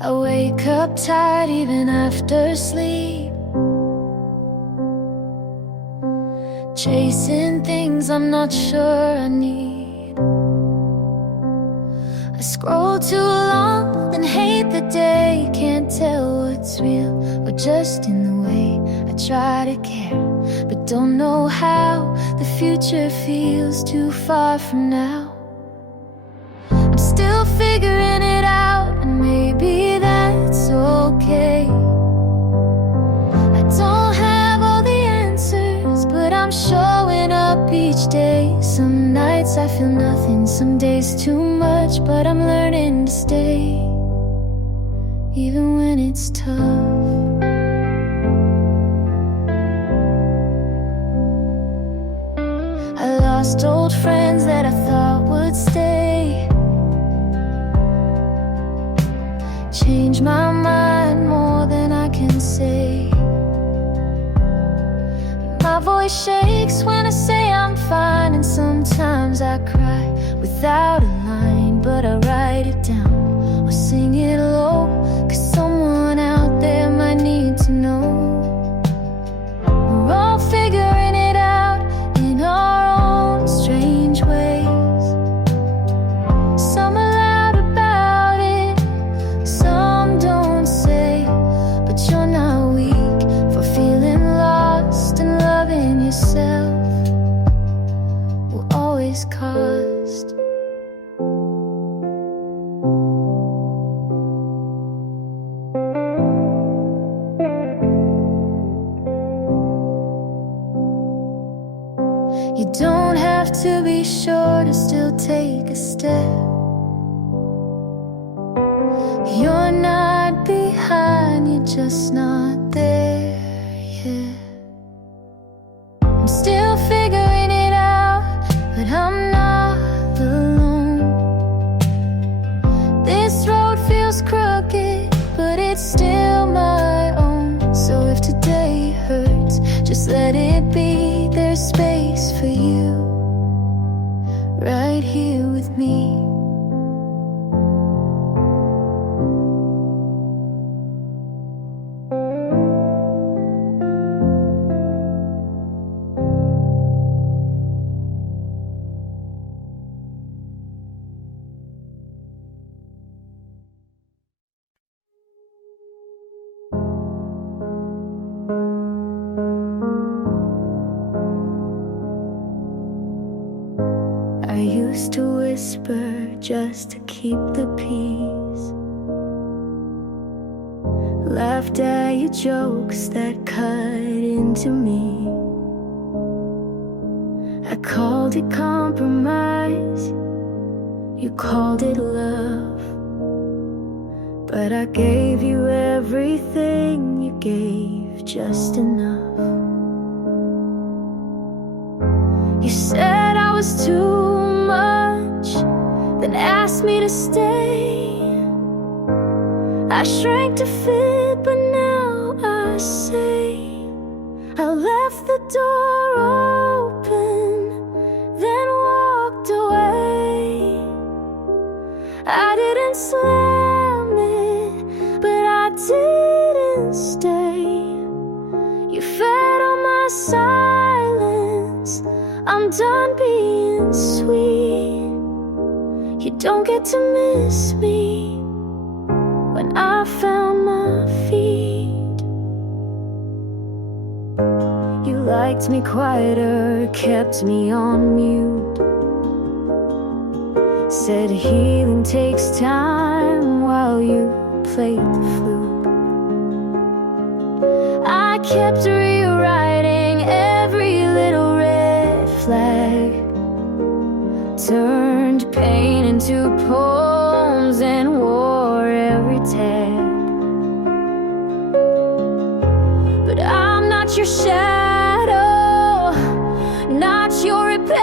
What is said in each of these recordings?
I wake up tired even after sleep, chasing things I'm not sure I need. I scroll too long, then hate the day. Can't tell what's real or just in the way I try to care, but don't know how. The future feels too far from now. I'm still figuring it out, and maybe that's okay. I don't have all the answers, but I'm showing up each day. Some nights I feel nothing, some days too much, but I'm learning to stay, even when it's tough. I lost old friends that I thought would stay, changed my mind more than I can say. My voice shakes when I say I'm fine, and sometimes I cry without a line, but I write it down or sing it low, 'cause someone out there might need to know. We're all figuring it out in our own strange ways. Some are loud about it, some don't say, but you're not weak for feeling lost, and loving yourself will always cost. You don't have to be sure to still take a step. You're not behind, you're just not there yet. I'm still figuring it out, but I'm not alone. This road feels crooked, but it's still my own. So if today hurts, just let it be. There's space for you right here with me. I used to whisper just to keep the peace, laughed at your jokes that cut into me. I called it compromise, you called it love, but I gave you everything, you gave just enough. You said I was too much, then asked me to stay. I shrank to fit, but now I say I left the door open, then walked away. I didn't slam it, but I didn't stay. You fed on my silence, I'm done being sweet. You don't get to miss me when I found my feet. You liked me quieter, kept me on mute, said healing takes time while you played the flute. I kept rewriting every little red flag, turned pain into poems and wore every tag. But I'm not your shadow, not your repair.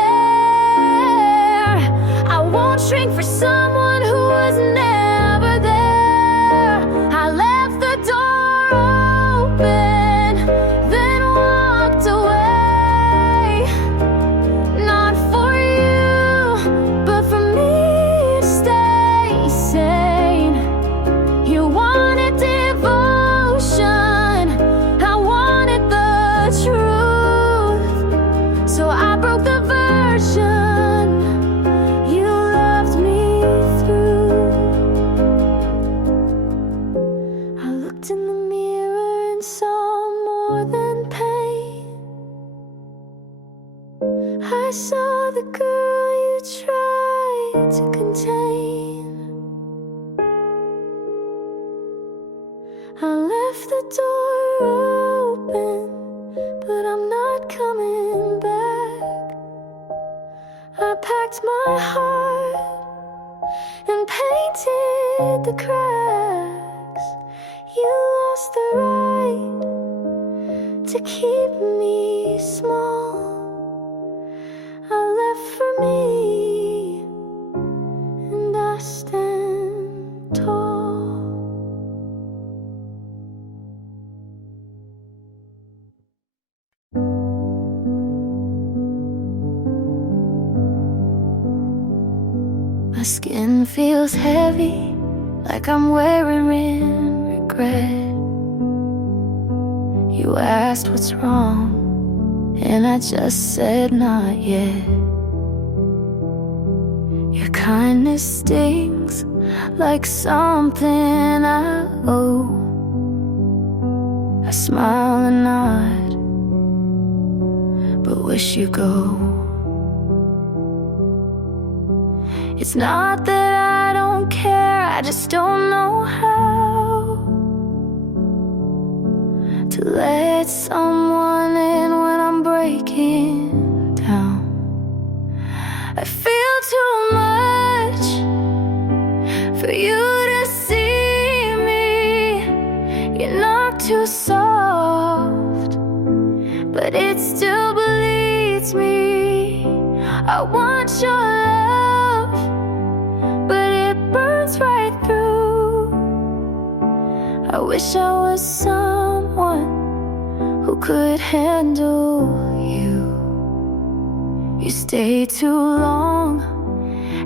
I won't shrink for someone who was never there. I left the door open, then walked away. Not for you, but for me to stay sane. You the girl you tried to contain. I left the door open, but I'm not coming back. I packed my heart and painted the cracks. You lost the right to keep me small. I left for me, and I stand tall. My skin feels heavy, like I'm wearing regret. You asked what's wrong, and I just said not yet. Your kindness stings like something I owe. I smile and nod, but wish you go. It's not that I don't care, I just don't know how to let someone in when I'm breaking down. I feel too much for you to see me. You're not too soft, but it still bleeds me. I want your love, but it burns right through. I wish I was someone who could handle you. You stay too long,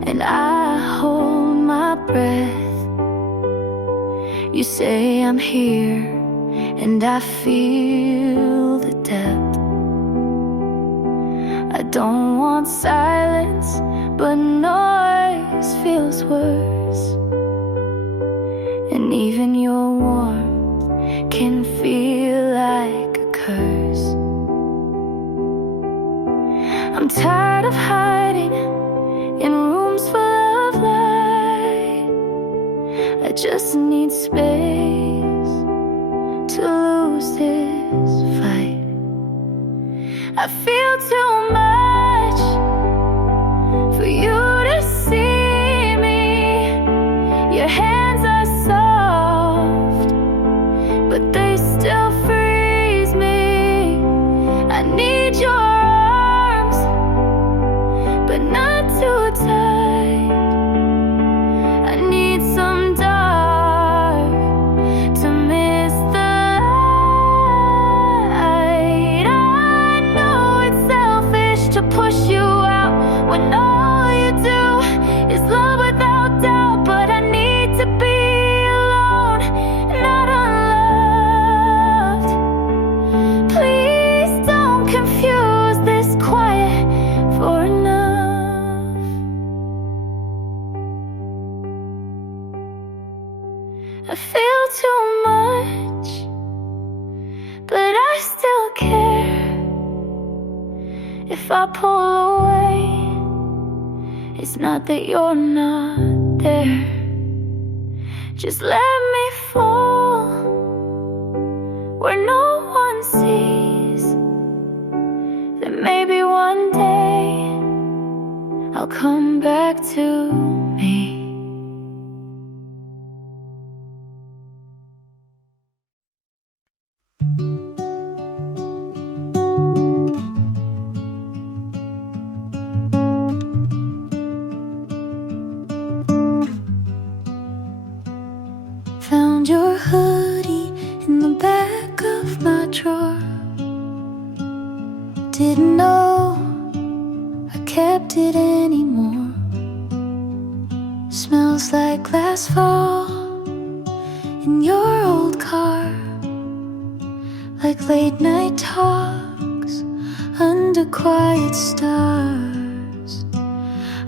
and I hold my breath. You say I'm here, and I feel the depth. I don't want silence, but noise feels worse. And even your warmth can feel like a curse. I'm tired of hiding in rooms full of light. I just need space to lose this fight. I feel too much for you to see me. Your hands are soft, but they still freeze me. I need your arms, but not too tight. I need some dark to miss the light. I know it's selfish to push you out when all you do is love without doubt. But I need to be alone, not unloved. Please don't confuse this quiet for enough. I feel too much, but I still care. If I pull away, it's not that you're not there. Just let me fall where no one sees. Then maybe one day I'll come back to me. Found your hoodie in the back of my drawer. Didn't know I kept it anymore. Smells like last fall in your old car, like late night talks under quiet stars.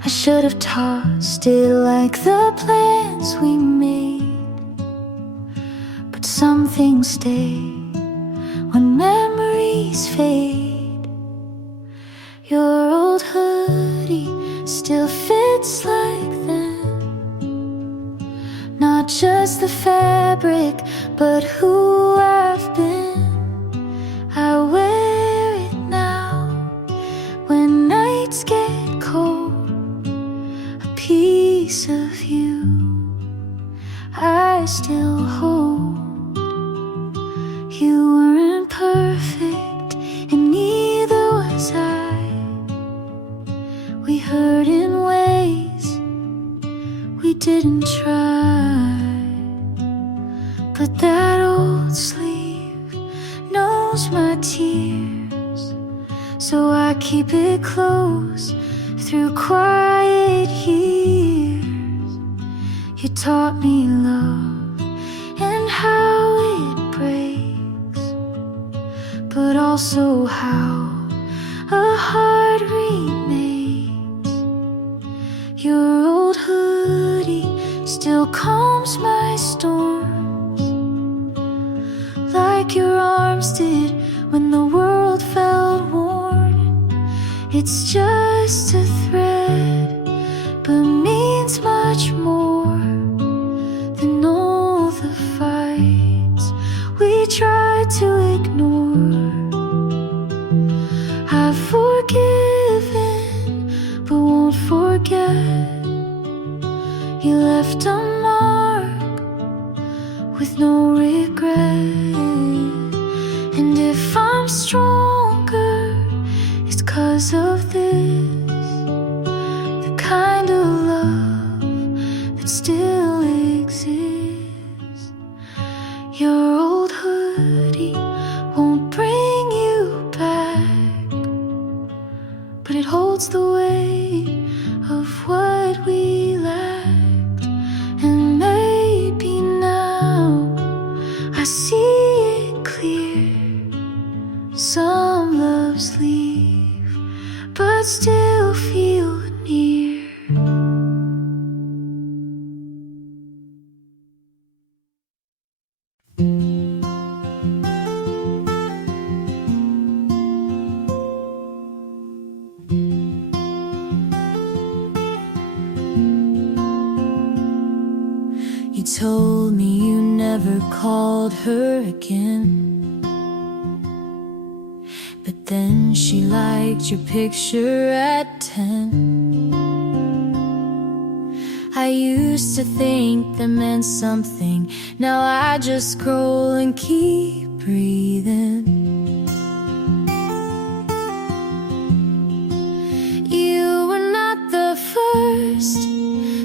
I should have tossed it like the plans we made, but some things stay when memories fade. Your old hood fabric, but who I've been, I wear it now. When nights get cold, a piece of you I still hold. You weren't perfect, and neither was I. We hurt in ways we didn't try. But that old sleeve knows my tears, so I keep it close through quiet years. You taught me love and how it breaks, but also how a heart remakes. Your old hoodie still calms my storms, like your arms did when the world felt worn. It's just a thread, but means much more than all the fights we tried to ignore. I've forgiven, but won't forget. You left a mark with no regret. And if I'm stronger, it's 'cause of this, the kind of love that still exists. Your old hoodie won't bring you back, but it holds the weight of what we lacked. And maybe now I see it clear. Some loves leave, but still feel near. You told me you never called her again, but then she liked your picture at 10. I used to think that meant something. Now I just scroll and keep breathing. You were not the first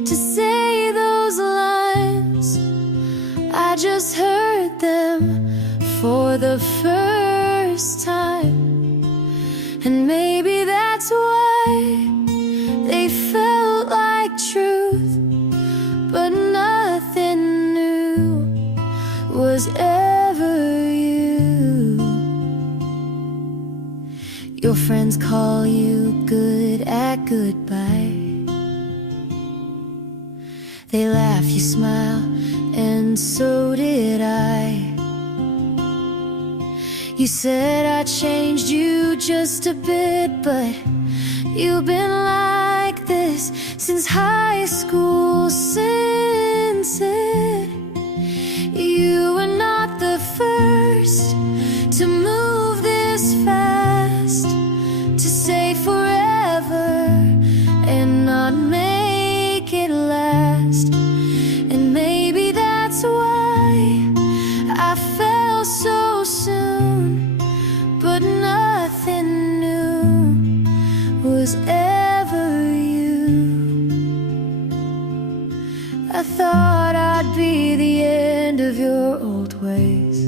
to say those lines. I just heard them for the first time. And maybe that's why they felt like truth, but nothing new was ever you. Your friends call you good at goodbye. They laugh, you smile, and so did I. You said I changed you just a bit, but you've been like this since high school, since it. You were not the first to move this fast, to say forever and not make it last. And maybe that's why I fell so soon, but nothing new was ever you. I thought I'd be the end of your old ways,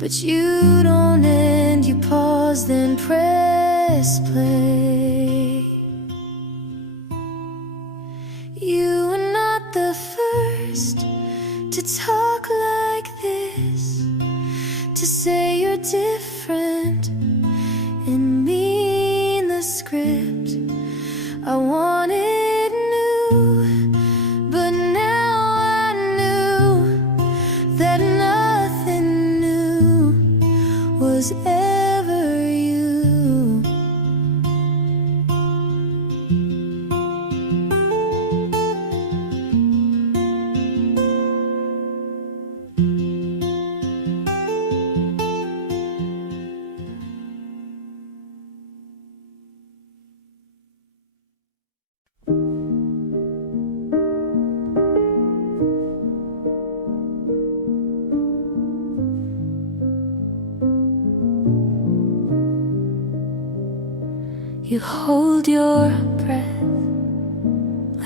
but you don't end, you pause, then press play. You were not the first to talk like this, to say you're different and mean the script. I wanted new, but now I knew that nothing new was ever you. You hold your breath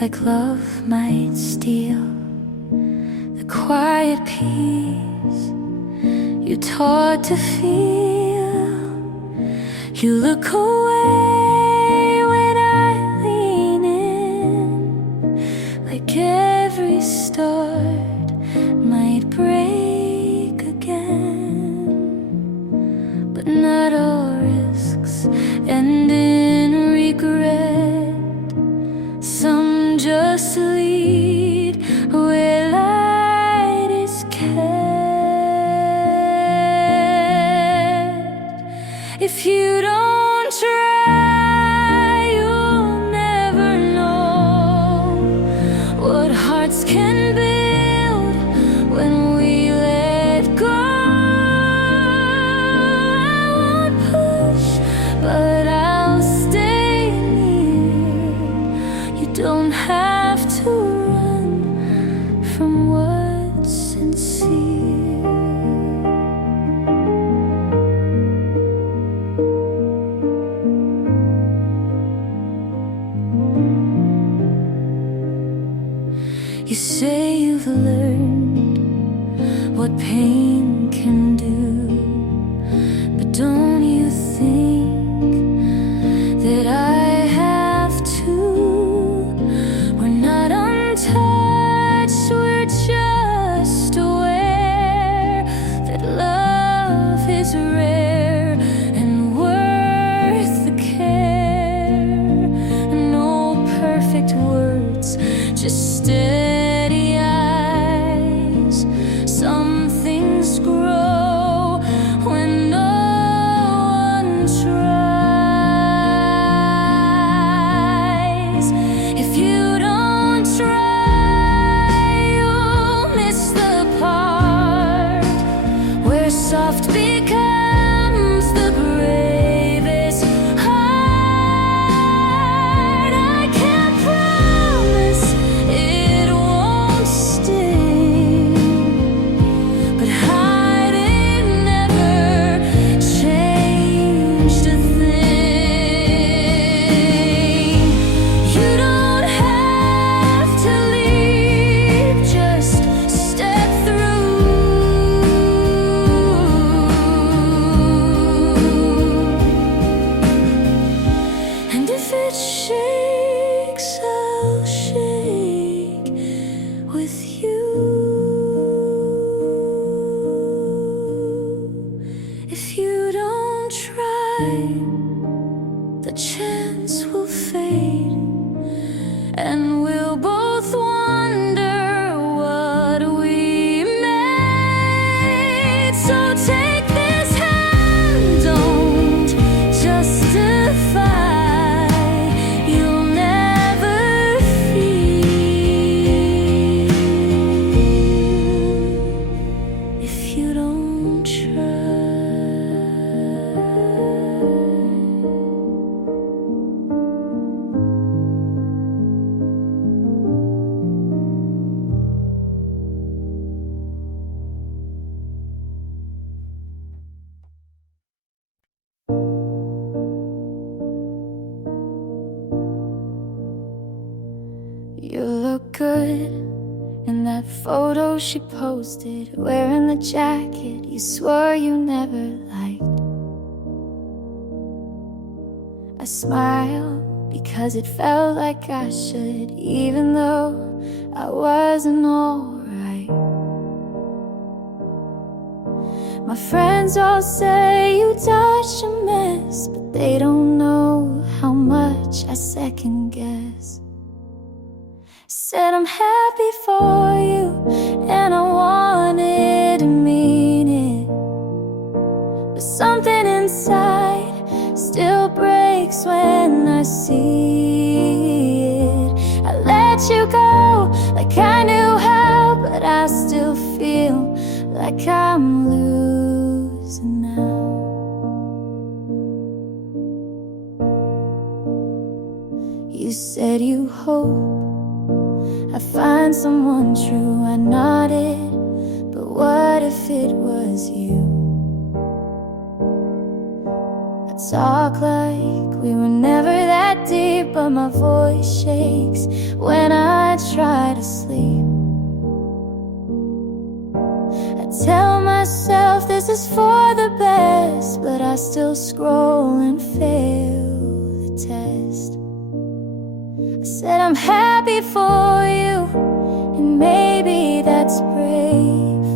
like love might steal the quiet peace you taught to feel. You look away when I lean in, like every start might break again. But not all risks end in regret. Some just lead where light is kept. If you don't try, you'll never know what hearts can build when we let go. I won't push, but I'll stay near. You don't have to run from what's sincere. You say you've learned what pain can do, but don't you think that I have to? We're not untouched, we're just aware that love is rare and worth the care. No perfect words, just steady eyes. Some things grow when no one tries. If you don't try, you'll miss the part where soft becomes the bravest heart. I can't promise it won't sting, but hiding never changed a thing. You don't have to leave, just step through. And if it shakes, I'll shake with you. If you don't try, the chance will fade, and we'll both wonder what we made. So take this hand, don't justify. You'll never feel if you don't try. You look good in that photo she posted, wearing the jacket you swore you never liked. I smile because it felt like I should, even though I wasn't alright. My friends all say you dodged a mess, but they don't know how much I second guess. Said I'm happy for you, and I wanted to mean it, but something inside still breaks when I see it. I let you go like I knew how, but I still feel like I'm losing now. You said you hope I find someone true. I nodded, but what if it was you? I talk like we were never but my voice shakes when I try to sleep. I tell myself this is for the best, but I still scroll and fail the test. I said I'm happy for you, and maybe that's brave,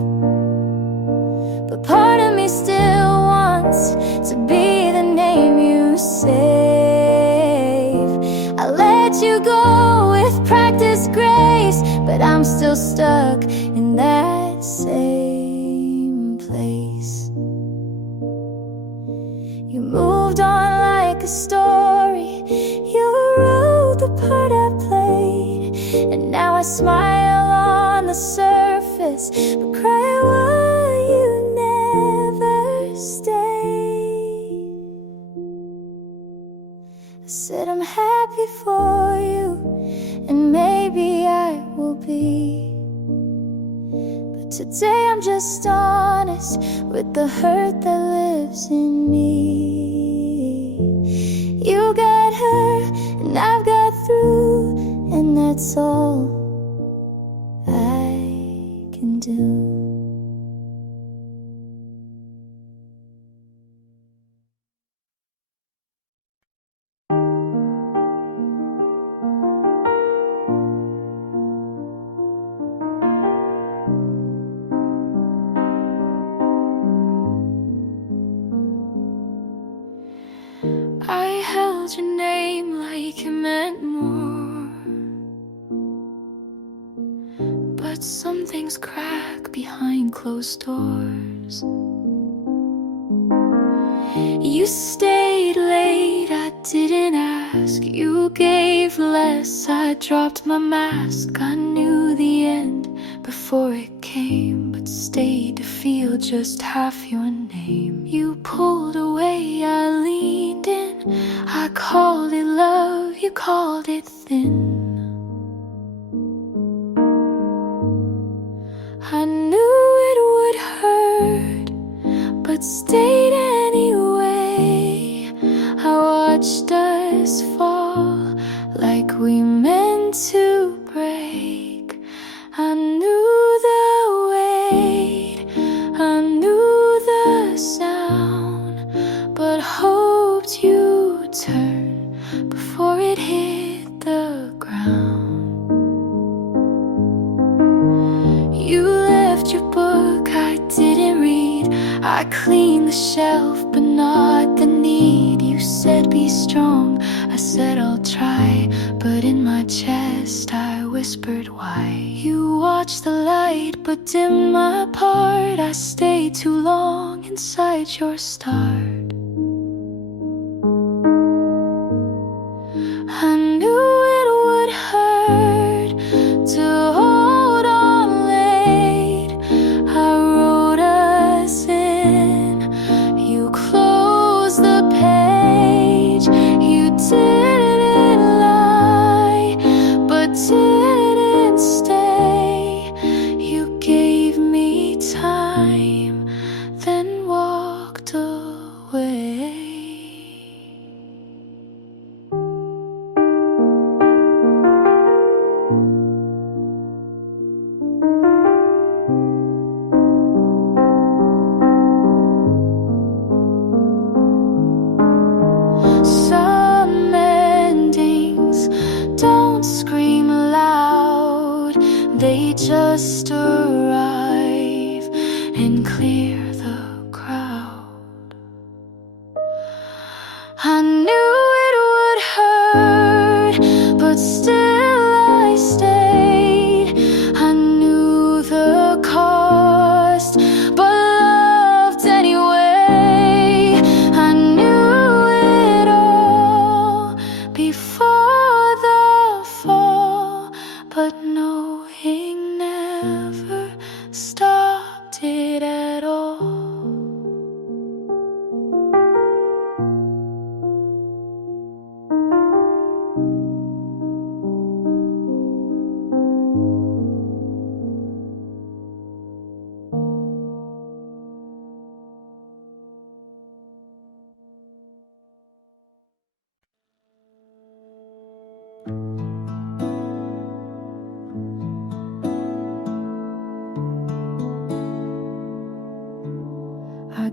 but part of me still wants to be the name you save. I let you go with practice grace, but I'm still stuck in that same place. You moved on like a story, you wrote the part I played, and now I smile on the surface, but cry why you never stayed. I said I'm happy for you, and maybe I will be, but today I'm just honest with the hurt that lives in me. You got her, and I've got through, and that's all I can do. I held your name like it meant more, but some things crack behind closed doors. You stayed late, I didn't ask. You gave less, I dropped my mask. I knew the end before it came, but stayed to feel just half your name. You pulled away, I leaned in. I called it love, you called it thin. I knew it would hurt, but stayed anyway. I watched us fall like we meant to break. I knew the weight, I knew the sound, but hoped you'd turn before it hit the ground. You left your book, I didn't read. I cleaned the shelf, but not the need. You said be strong, I said I'll try, but in my chest I whispered why. You watched the light, but dimmed my part. I stayed too long inside your start. I knew it would hurt to hold on late. I wrote us in, you closed the page. You didn't lie, but didn't stay. You gave me time, then walked away.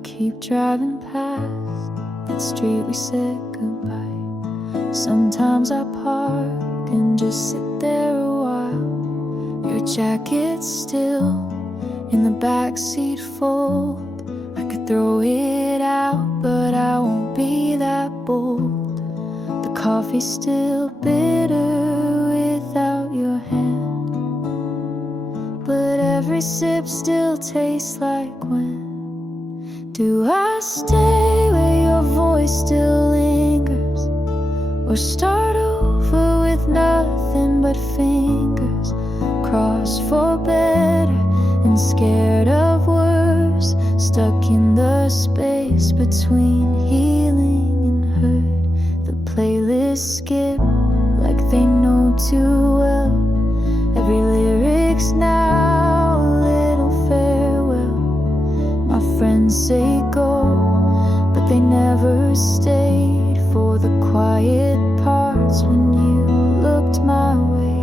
keep driving past that street we said goodbye. Sometimes I park and just sit there a while. Your jacket's still in the backseat fold. I could throw it out, but I won't be that bold. The coffee's still bitter without your hand, but every sip still tastes like when. Do I stay where your voice still lingers, or start over with nothing but fingers crossed for better and scared of worse, stuck in the space between healing and hurt? The playlists skip like they know too well. Every lyric's now a little farewell. My friends say go, but they never stayed for the quiet parts when you looked my way.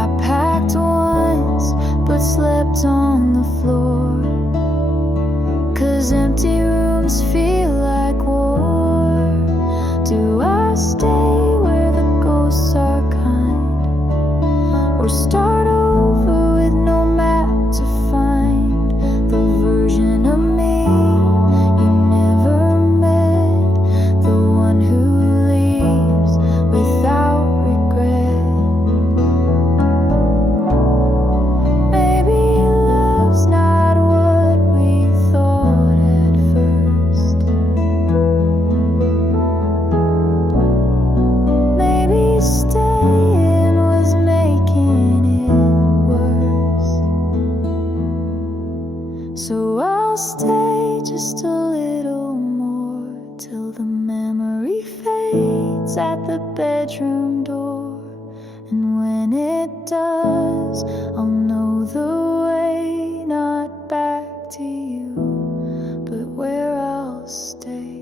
I packed once, but slept on the floor, 'cause empty rooms feel like war. Do I stay where the ghosts are kind, or start over with no map to find the version of me you never met, the one who leaves without regret? Maybe love's not what we thought at first. Maybe staying was making it worse. So I'll stay just a little more till the memory fades at the bedroom door. And when it does, I'll know the way, not back to you, but where I'll stay.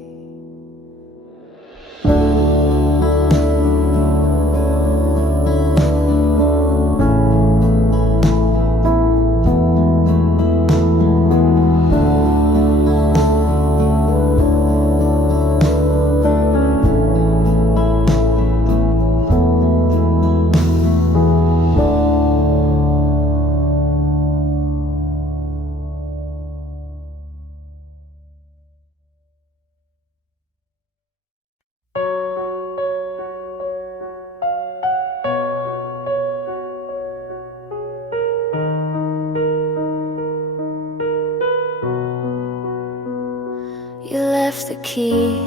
You left the key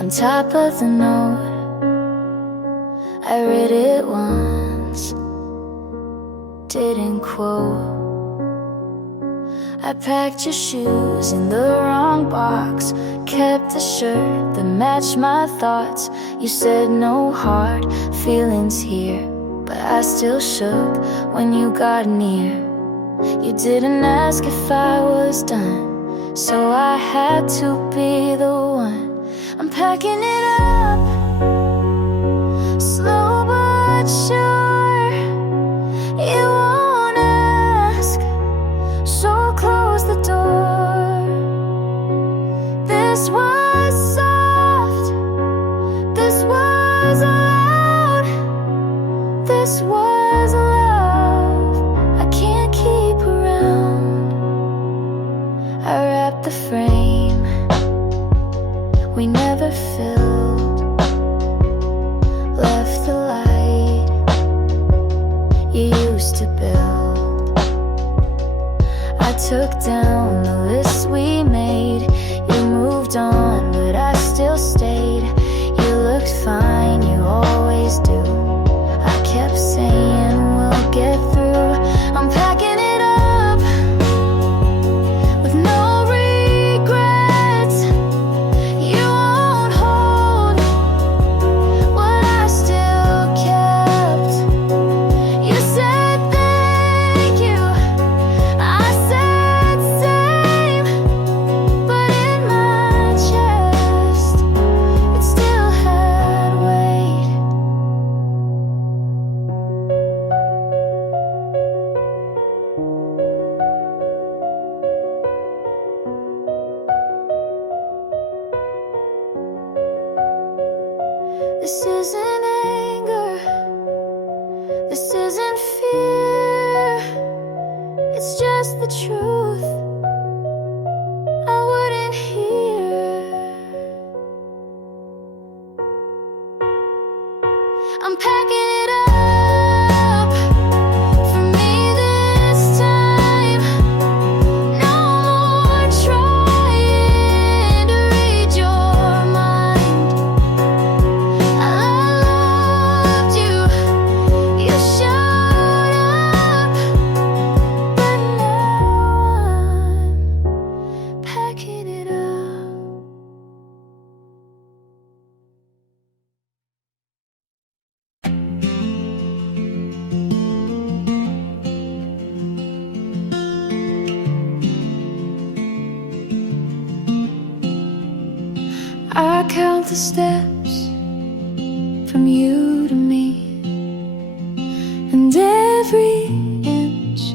on top of the note. I read it once, didn't quote. I packed your shoes in the wrong box, kept the shirt that matched my thoughts. You said no hard feelings here, but I still shook when you got near. You didn't ask if I was done, so I had to be the one. I'm packing it up, slow but sure. You won't ask, so close the door. This was soft, this was loud, this was love I can't keep around. I wrapped the frame we never filled, left the light you used to build. I took down the list we made. You moved on, but I still stayed. You looked fine, you always do. I kept saying we'll get through. I'm packing it up with no regrets. You won't hold what I still kept. You said thank you, I said say was the truth, I wouldn't hear. I'm packing it up for me this time. No more trying to read your mind. I loved you, you showed up, but now I'm packing it up. I count the steps from you to me, and every inch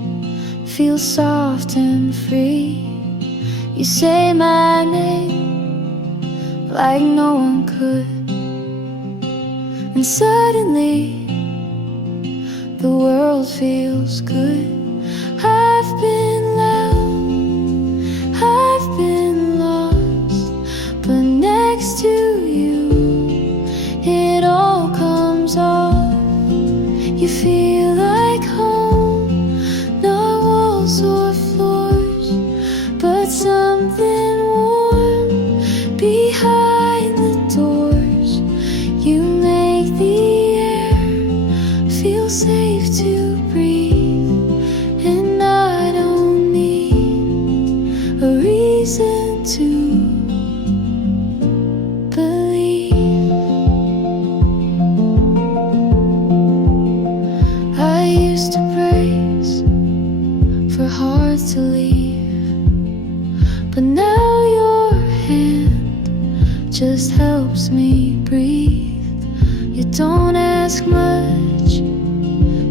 feels soft and free. You say my name like no one could, and suddenly the world feels good. I've been loud, I've been lost, but next to you it all comes off. You feel like home, not walls or floors, but something warm behind the doors. You make the air feel safe to breathe, and I don't need a reason to believe. I used to brace for hearts to leave, but now your hand just helps me breathe. You don't ask much,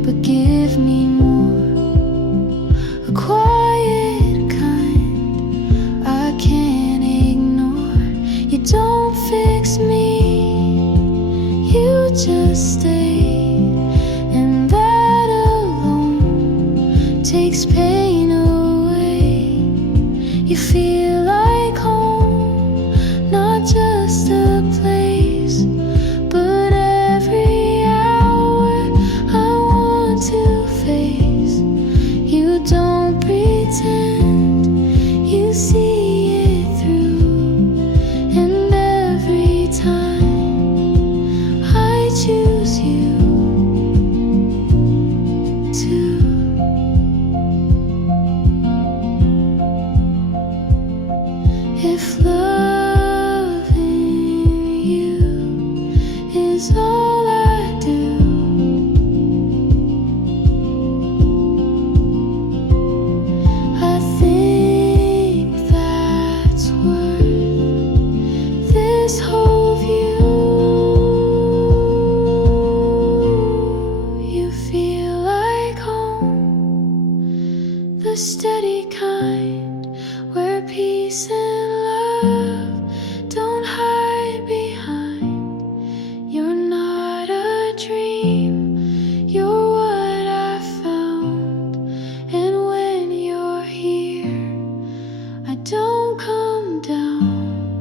but give me more. A quiet kind I can't ignore. You don't fix me, you just stay, and that alone takes pain away. You feel like home, not just a place, but every hour I want to face. You don't pretend, you see it through, and every time I choose you too. If loving you is all I do, I think that's worth this whole view. You feel like home, the steady kind, where peace and love don't hide behind. You're not a dream, you're what I found. And when you're here, I don't come down.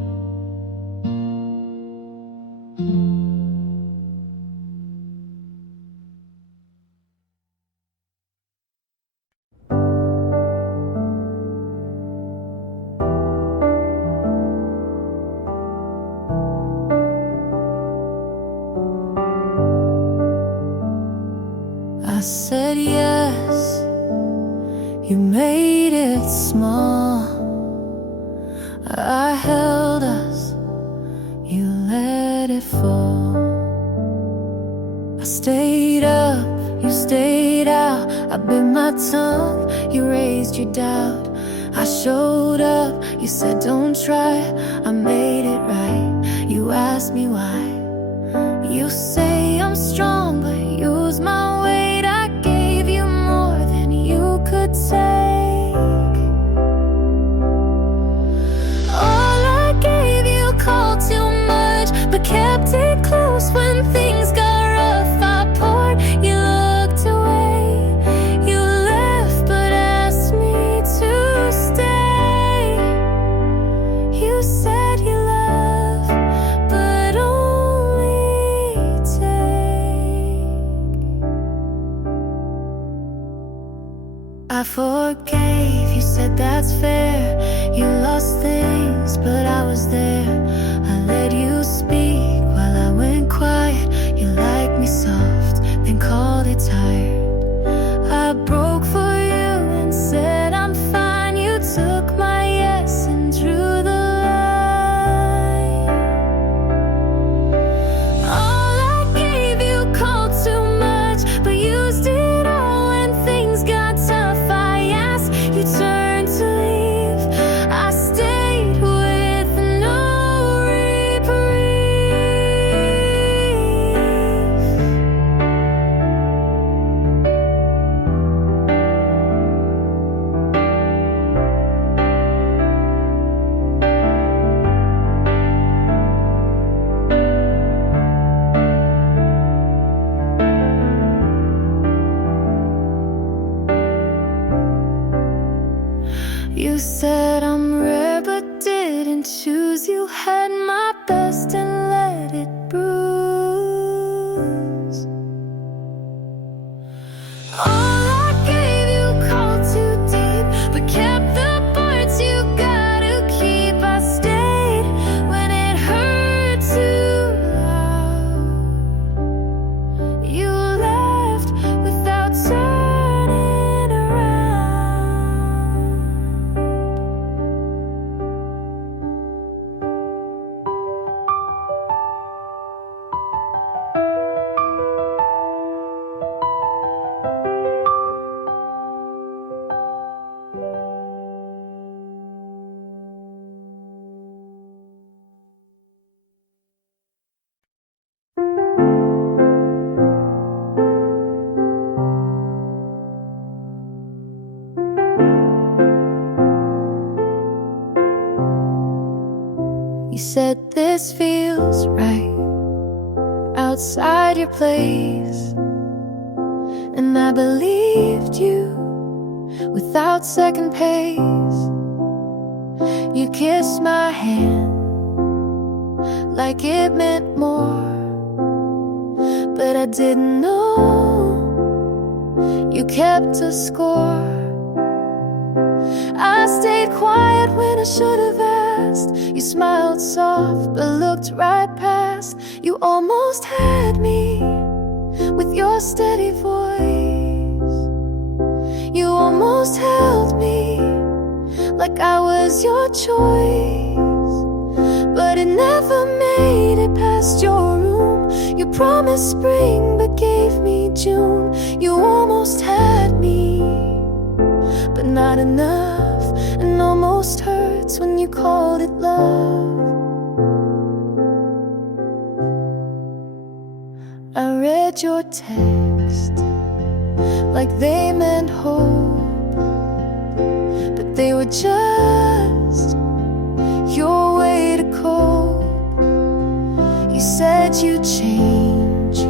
I said yes, you made it small. I held us, you let it fall. I stayed up, you stayed out. I bit my tongue, you raised your doubt. I showed up, you said don't try. I made it right, you asked me why. You say I'm strong, but use my weight. I gave you more than you could take. All I gave you called too much, but kept it close when things got rough. I poured, you looked away. You left but asked me I forgave, you said that's fair. You lost things, but I was there. I let you speak while I went quiet. You liked me soft, then called it tired. I broke for you and said I'm fine. You took my yes and drew the line. All I gave you called too much, but used it all when things got tough. I asked, you turned to leave. I stayed with no reprieve. You said I'm rare but didn't choose. You had my best and let it bruise. All I gave you called too deep, but kept the parts you gotta keep. I stayed when it hurt too loud. You left without turning around. You said this feels right outside your place, and I believed you without second pace. You kissed my hand like it meant more, but I didn't know you kept a score. I stayed quiet when I should have asked. You smiled soft but looked right past. You almost had me with your steady voice. You almost held me like I was your choice, but it never made it past your room. You promised spring but gave me June. You almost had me, but not enough, and almost hurts when you called it love. I read your text like they meant hope, but they were just your way to cope. You said you'd change,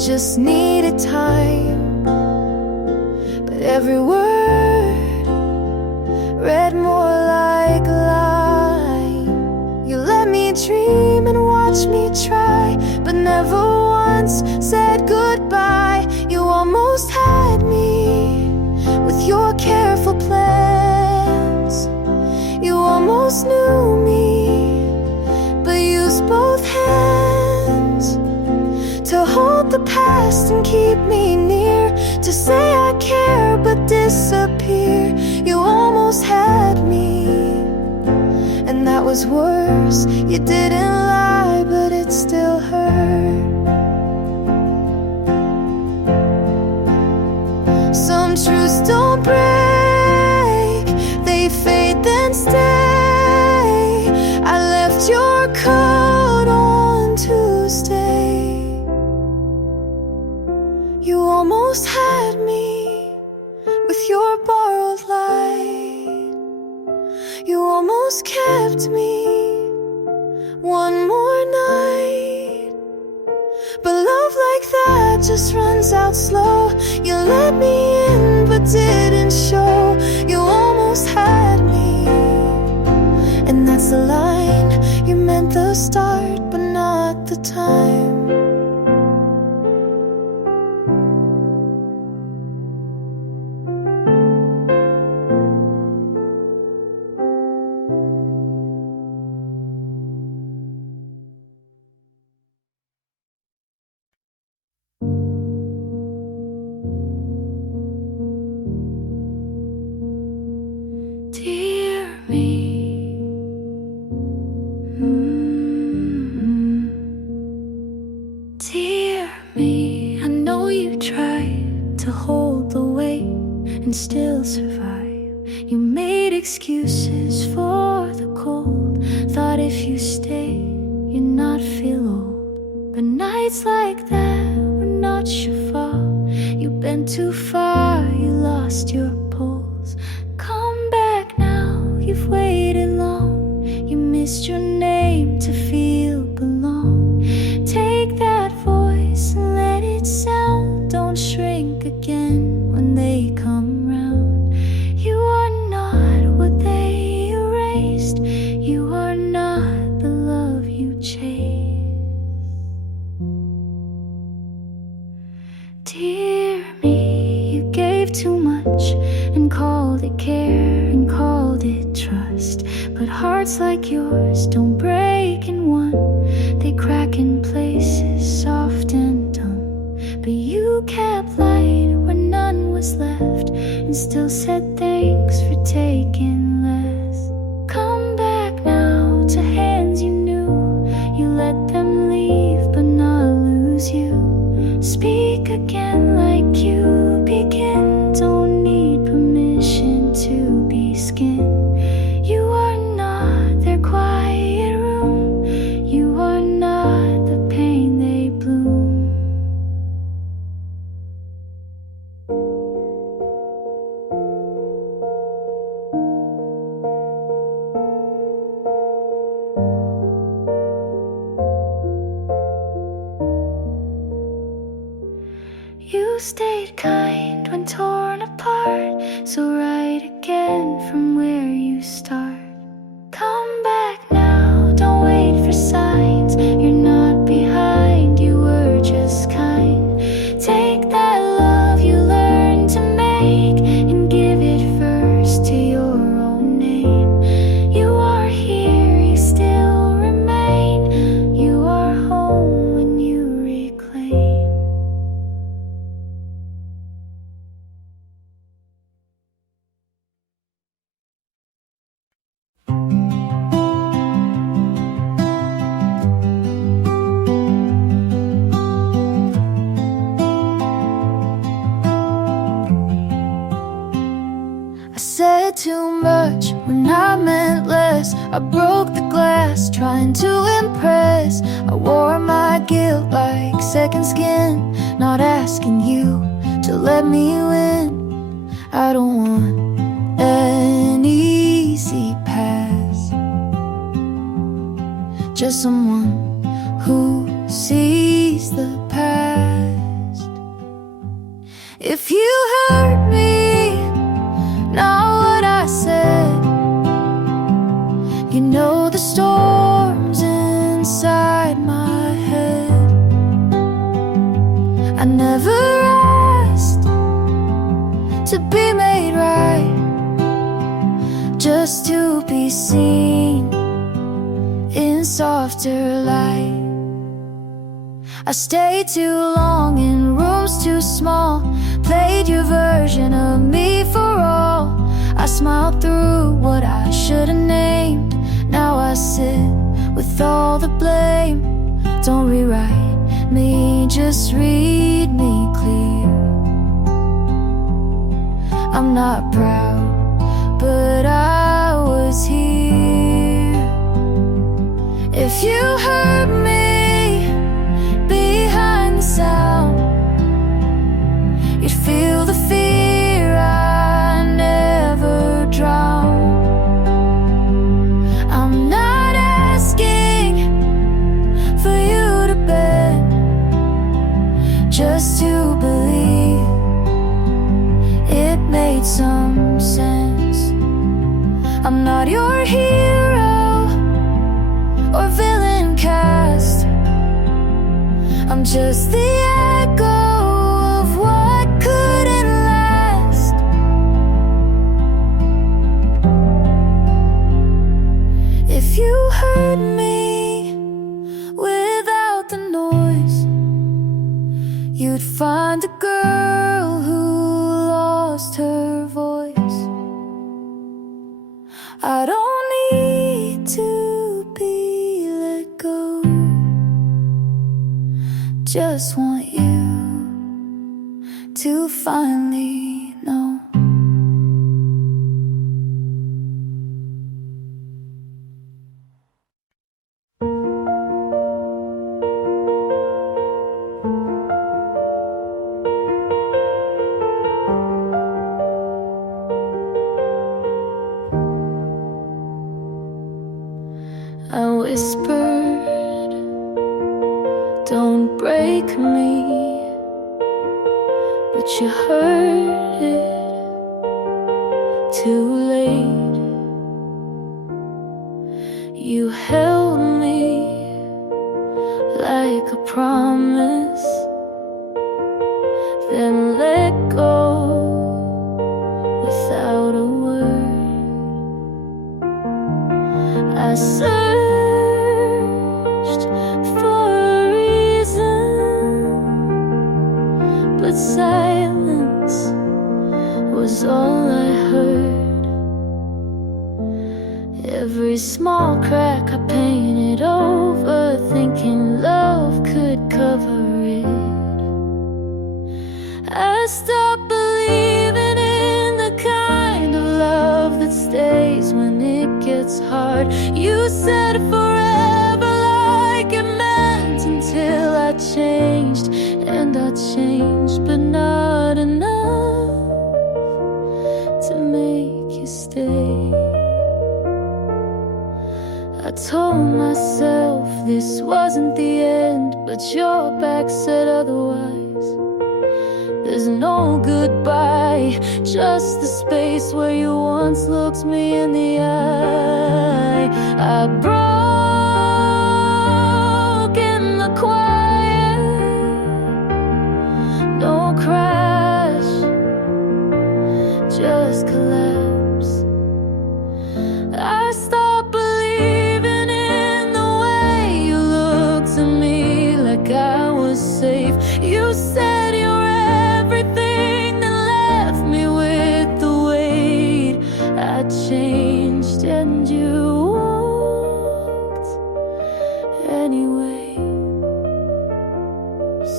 just needed time, but every word read more like a lie. You let me dream and watch me try, but never once said goodbye. You almost had me with your careful plans. You almost knew me, but used both hands to hold the past and keep me near, to say I care but disappear. You almost had me, and that was worse. You didn't lie, but it still hurt. Some truths don't break, they fade then stay. I left your coat on Tuesday. You almost had me with your borrowed light. You almost kept me one more night, but love like that just runs out slow. You let me in but didn't show. You almost had me, and that's the line. You meant the start but not the time. Dear me, dear me, I know you tried to hold the weight and still survive. You made excuses for the cold, thought if you stayed, you'd not feel old. But nights like that were not your fault. You've been too far, you lost your pulse. Come back now, you've waited long. You missed your name to feel belong. Take that voice and let it sound. Don't shrink again when they come round. You are not what they erased. You are not the love you chased. Dear me, you gave too much and called it care and called it trust. But hearts like yours don't break in one. They crack in places soft and dumb. But you kept light where none was left, and still said thanks for taking less. Come back now to hands you knew. You let them leave but not lose you. Speak again like you begin. Don't need permission to be skin. You are not their quiet room. You are not the pain they bloom. You stayed kind when torn apart, so write again from where you start. Come back now, don't wait for signs. You're not behind, you were just kind. Take that love you learned to make and give it first to your own name. You are here, you still remain. You are home when you reclaim. I said too much when I meant less. I broke the glass trying to impress. I wore my guilt like second skin, not asking you to let me win. I don't want an easy pass, just someone who sees the past. If you hurt me, not what I said, you know the storms inside my head. I never asked to be made right, just to be seen in softer light. I stayed too long in rooms too small, played your version of me for all. I smiled through what I should've named. Now I sit with all the blame. Don't rewrite me, just read me clear. I'm not proud, but I was here. If you hurt me behind the sound, you'd feel the fear I never drowned. I'm not asking for you to bend, just to believe it made some sense. I'm not your hero or villain cast. I'm just the echo of what couldn't last. If you heard me without the noise, you'd find a girl. lost her voice. I don't need to be let go, just want you to finally know. I whispered, don't break me, but you heard it too late. You held me like a promise, then let go without a word. I searched for a reason, but silence was all I heard. Every small crack I painted over, thinking love could cover it. I stopped believing in the kind of love that stays when it gets hard. You said forever like it meant, until I changed, and I changed, but not enough to make you stay. I told myself this wasn't the end, but your back said otherwise. There's no goodbye, just the space where you once looked me in the eye. I broke in the quiet, no crash, just collapse. I stopped believing in the way you looked at me like I was safe. You said you were everything, that left me with the weight. I changed and you walked anyway.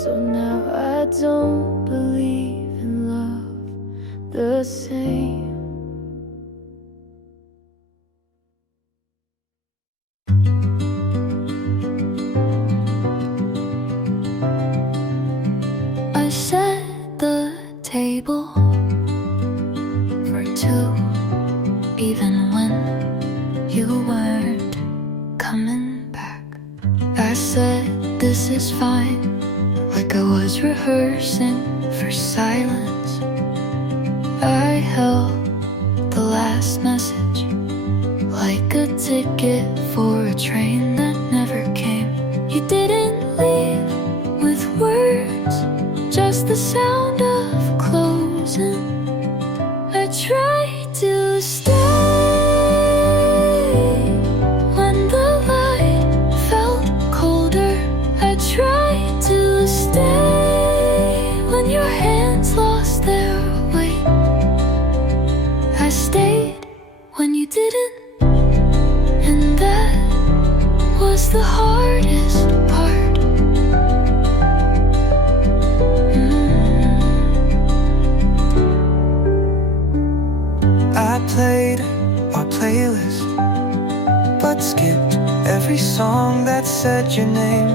So now I don't believe in love the same. I set the table for two, even when you weren't coming back. I said this is fine, like I was rehearsing for silence. I held the last message like a ticket for a train that never came. You didn't leave with words, just the sound of closing. I tried to stay when the light felt colder. I tried to stay when your hands lost their weight. I stayed when you didn't, and that was the hardest part. I played our playlist, but skipped every song that said your name.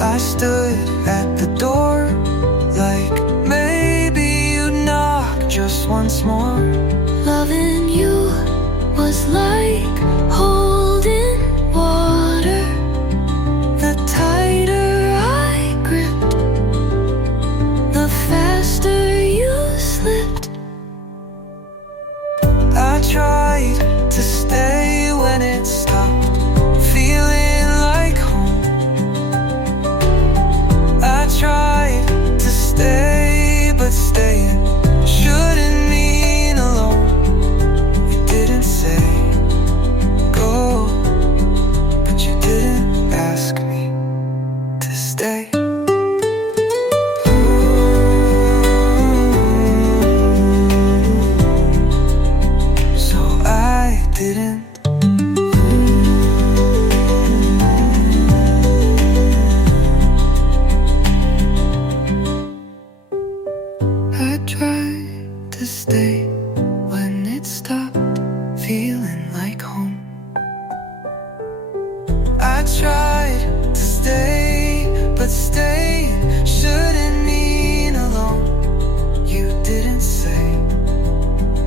I stood at the door, like maybe you'd knock just once more. Loving you was like holding water. The tighter I gripped, The faster you slipped. I tried to stay when it stopped feeling like home. I tried to stay, but staying shouldn't mean alone. You didn't say go to stay when it stopped feeling like home. I tried to stay, but staying shouldn't mean alone. You didn't say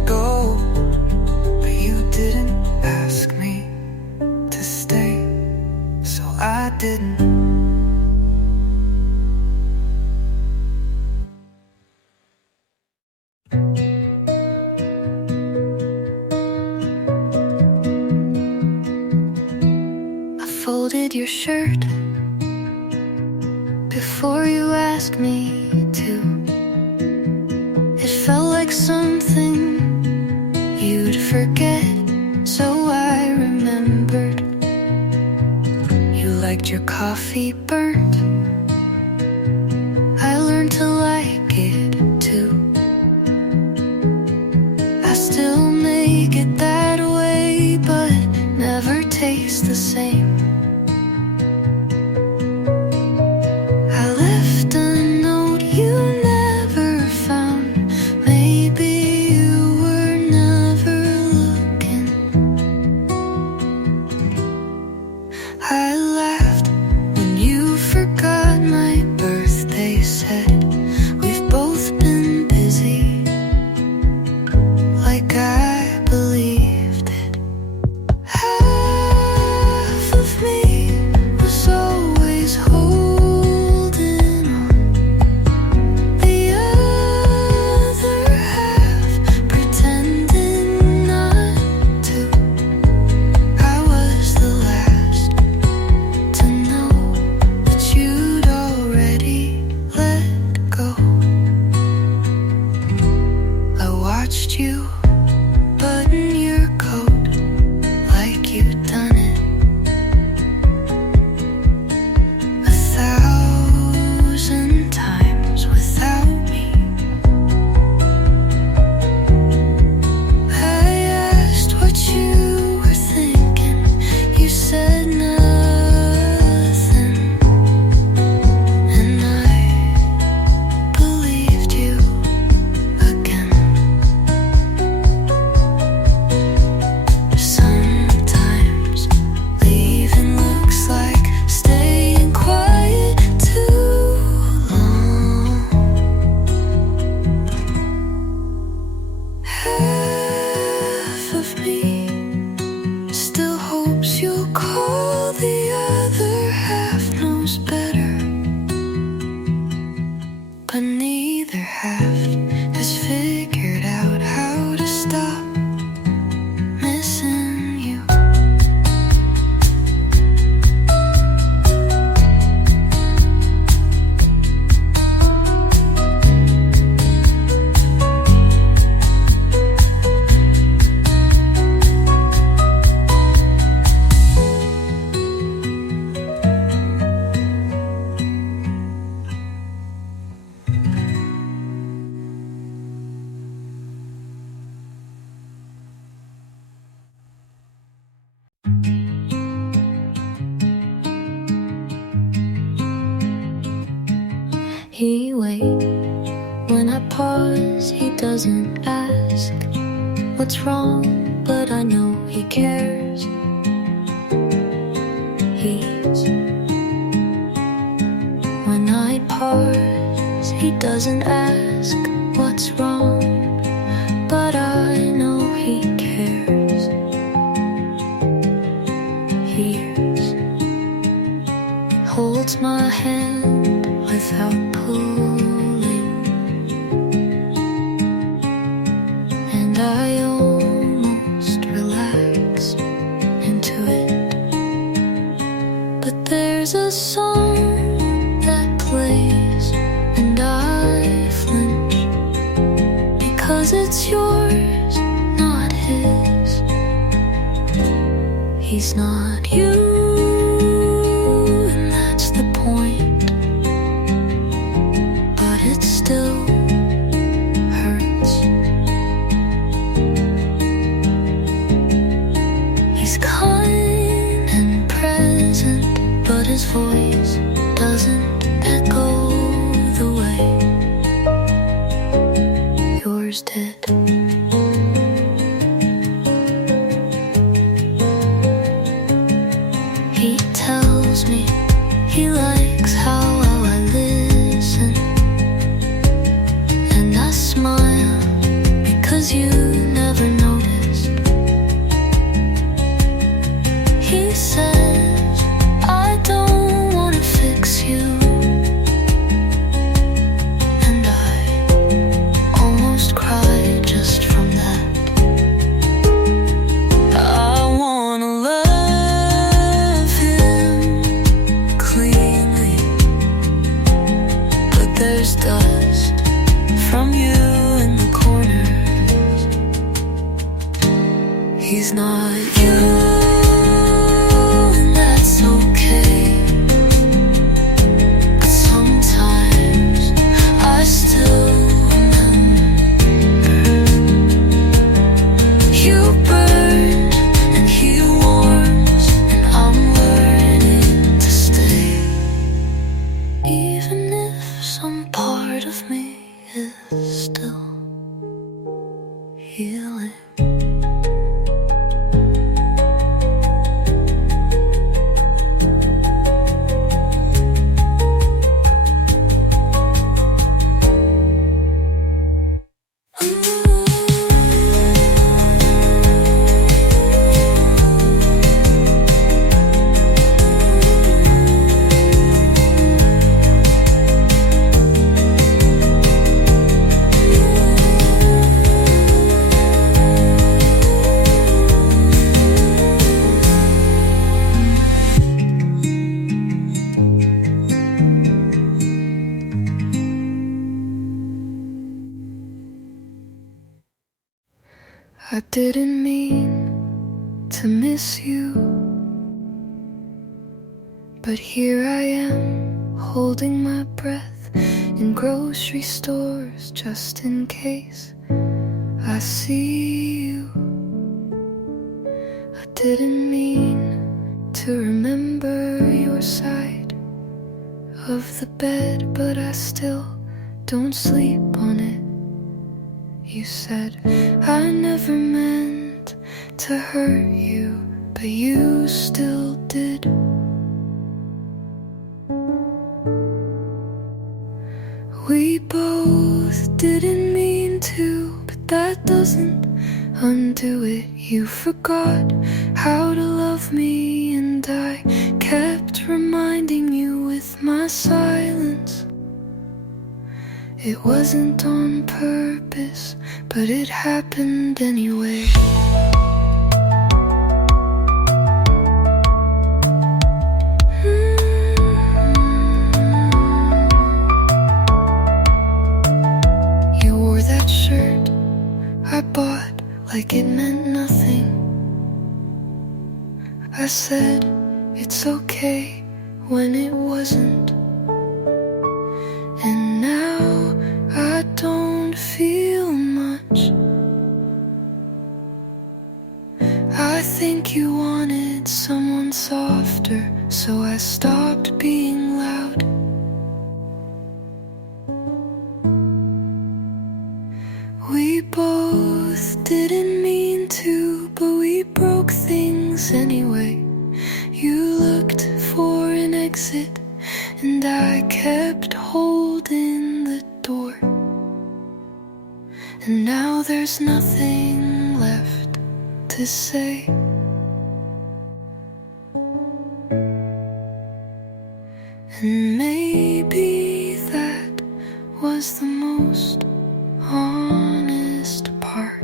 go, but you didn't ask me to stay, so I didn't. Folded your shirt before you asked me to. It felt like something you'd forget, so I remembered. You liked your coffee burnt. I learned to like it too. I still make it that way, but never tastes the same. I laughed when you forgot my birthday. Said we've both been busy, like I believed it. Half of me was always holding on, the other half pretending not to. I was the last to know that you'd already let go. I watched you button your coat like you'd done it 1,000 times without me. I asked what you were thinking. You said nothing. Half of me still hopes you'll call, the other half knows better, but neither half has figured out how to stop missing you. He waits when I pause, he doesn't ask what's wrong, but I know he cares. He's when I pause, he doesn't ask what's wrong, but I know he cares. Hears, holds my hand without pulling, and I almost relax into it. But there's a song that plays, and I flinch, because it's yours, not his. He's not you. Still hurts. He's kind and present, but his voice doesn't echo the way yours did. He tells me he likes how well I listen, and I smile because you never noticed. He says I don't wanna fix you, and I almost cried just from that. I wanna love him cleanly, but there's dust from you in the corners. He's not you, and that's okay, but sometimes I still remember. You burned and he warms, and I'm learning to stay, even if some part of me is still healing. I didn't mean to miss you, but here I am, holding my breath in grocery stores just in case I see you. I didn't mean to remember your side of the bed, but I still don't sleep on it. You said I never meant to hurt you, but you still did. We both didn't mean to, but that doesn't undo it. You forgot how to love me, and I kept reminding you with my silence. It wasn't on purpose, but it happened anyway. You wore that shirt I bought like it meant nothing. I said it's okay when it wasn't. And now I don't feel much. I think you wanted someone softer, so I stopped being loud. We both didn't mean to, but we broke things anyway. You looked for an exit, and I kept holding the door. And now there's nothing left to say. And maybe that was the most honest part.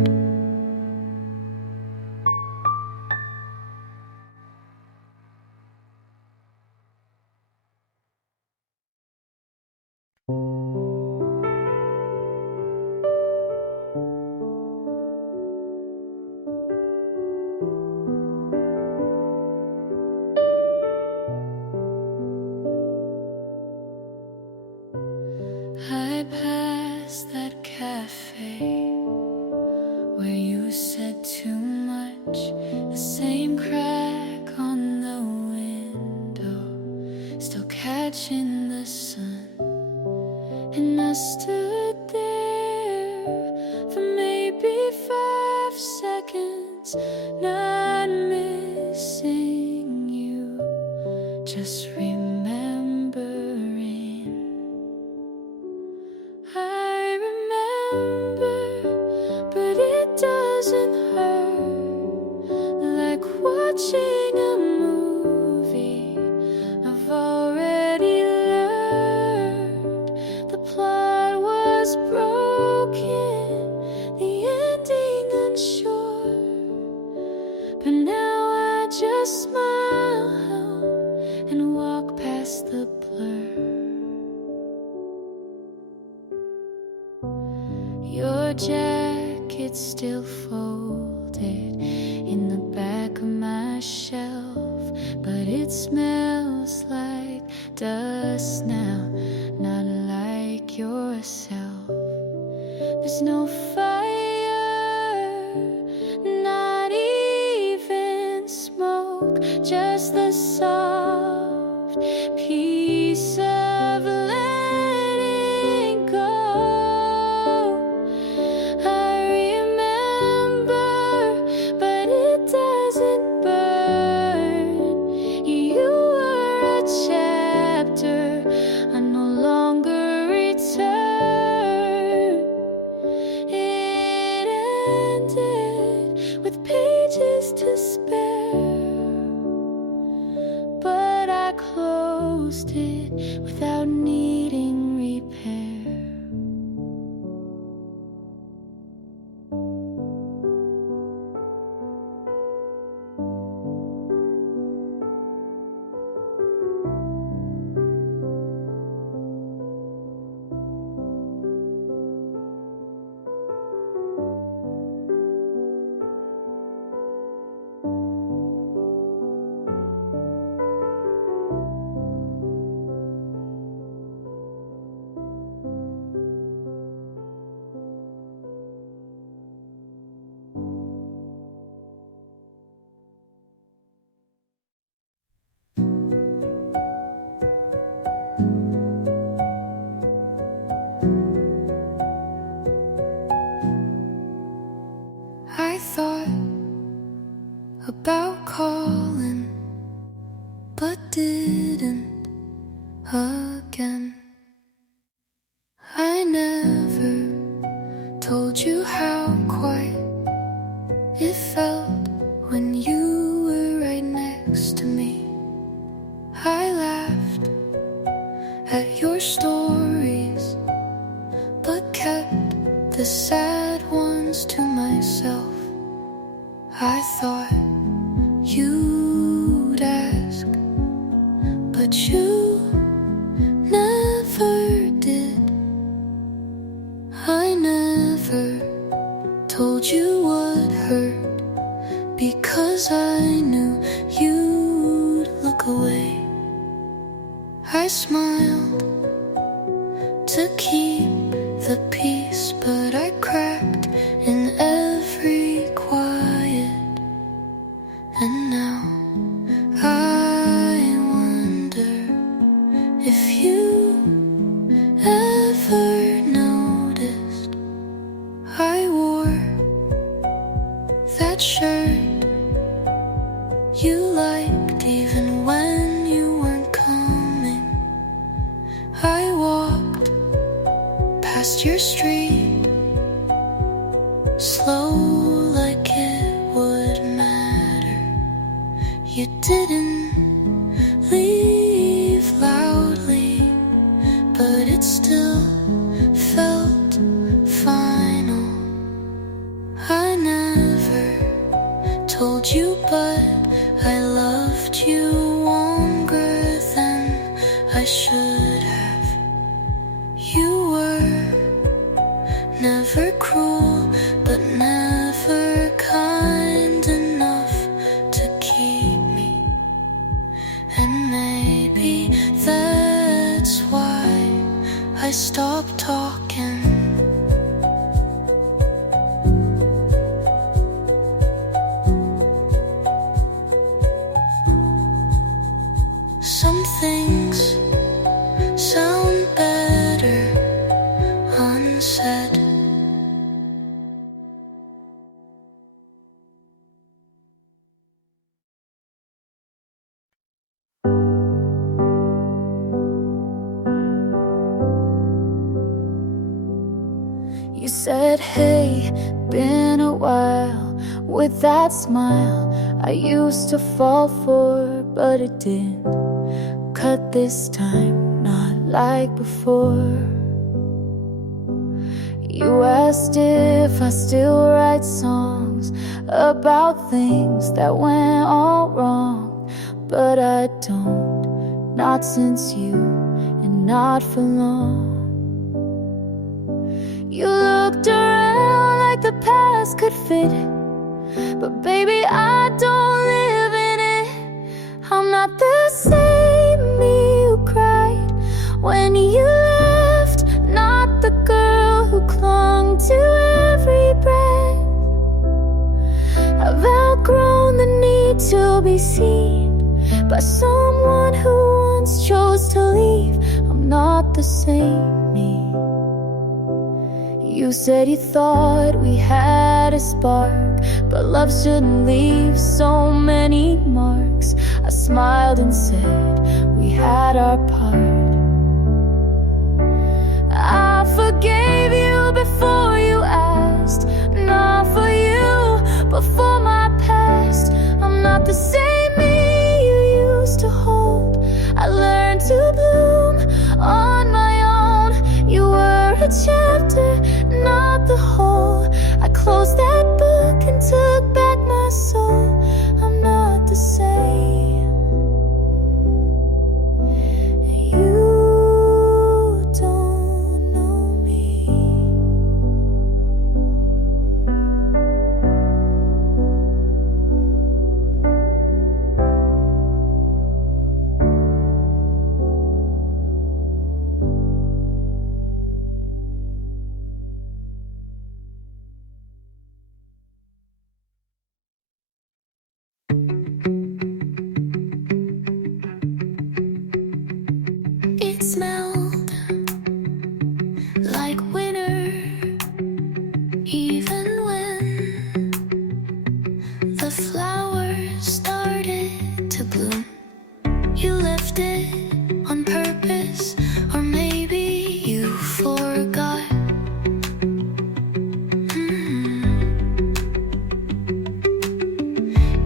I passed that cafe where you said too much, the same crack on the window, still catching the sun. And I stood there for maybe was not missing you, just remembering. I remember, but it doesn't hurt like watching a movie. I've already learned the plot was broken, the ending unsure, but now I just smile and walk past the blur. Your jacket's still folded in the back of my shelf, but it smells like dust now, not like yourself. There's no fire, not even smoke, just the soft peace of letting go. I remember, but it doesn't burn. You were a chapter I no longer return. It ended with pages to spare, but I closed it without needing repair. I thought about calling, but didn't again. I never told you how quiet it felt when you were right next to me. I laughed at your stories, but kept the sad ones to myself. I thought you'd ask, but you never did. I never told you what hurt, because I knew you'd look away. I smiled to keep the peace, but I cracked in every quiet. And now I wonder if you ever noticed I wore that shirt you liked even when you weren't coming. I walked past your street, slow like it would matter. You didn't leave loudly, but it still felt final. I never told you, but I loved you longer than I should have. You were never cruel, but never kind enough to keep me said, hey, been a while. With that smile I used to fall for, but it didn't cut this time, not like before. You asked if I still write songs about things that went all wrong, but I don't, not since you, and not for long. You looked around like the past could fit, but baby, I don't live in it. I'm not the same me who cried when you left, not the girl who clung to every breath. I've outgrown the need to be seen by someone who once chose to leave. I'm not the same me. You said you thought we had a spark, but love shouldn't leave so many marks. I smiled and said we had our part. I forgave you before you asked, not for you, but for my past. I'm not the same me you used to hold. I learned to bloom on my own. You were a chapter, not the whole. I closed that book and took back my soul. I'm not the same. You don't know me. It smelled like winter, even when the flowers started to bloom. You left it on purpose, or maybe you forgot.